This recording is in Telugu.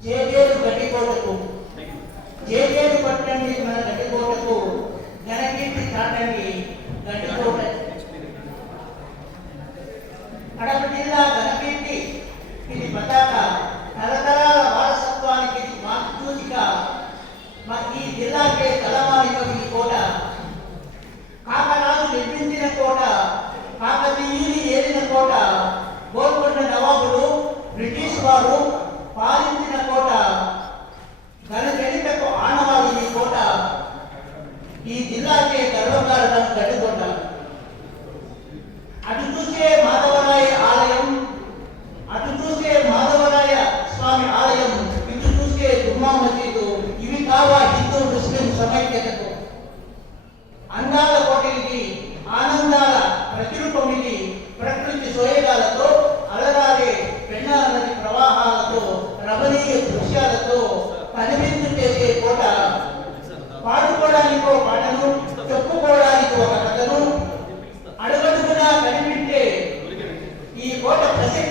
జేజేలు గడ్డికోటకు జేజేలు పట్టండి మన గడ్డికోటకు ఘనకీర్తి చాటండి గడ్డికోట కడప జిల్లా ఘనకీర్తి ఇది పతాక తరతరాల వారసత్వానికి మార్గసూచిక ఈ జిల్లాకే తలమానిక ఈ కోట కాకరాజు నిర్మించిన కోట కాకతీయుని ఏలిన కోట గోల్కొండ నవాబులు బ్రిటిష్ వారు పాలించిన కోట ఘనచరితకు ఆనవాలు ఈ కోట ఈ జిల్లాకే గర్వకారణం గడ్డికోట అటు చూసే మాధవరాయ ఆలయం అటు చూసే మాధవరాయ స్వామి ఆలయం ఇటు చూసే జుమ్మా మసీదు ఇవి కావా హిందూ ముస్లిం సమైక్యతకు అందాల కోటికి ఆనందాల ప్రతిరూపం ఇది ప్రకృతి సోయగాలతో అలరారే పెన్నా నది ప్రవాహాలతో రమణీయ దృశ్యాలతో కనిపించు చేసే కోట పాడుకోవడానికి ఒక పాటను చెప్పుకోవడానికి ఒక కథను అడుగడుగునా కనిపించే ఈ కోట ప్రసిద్ధి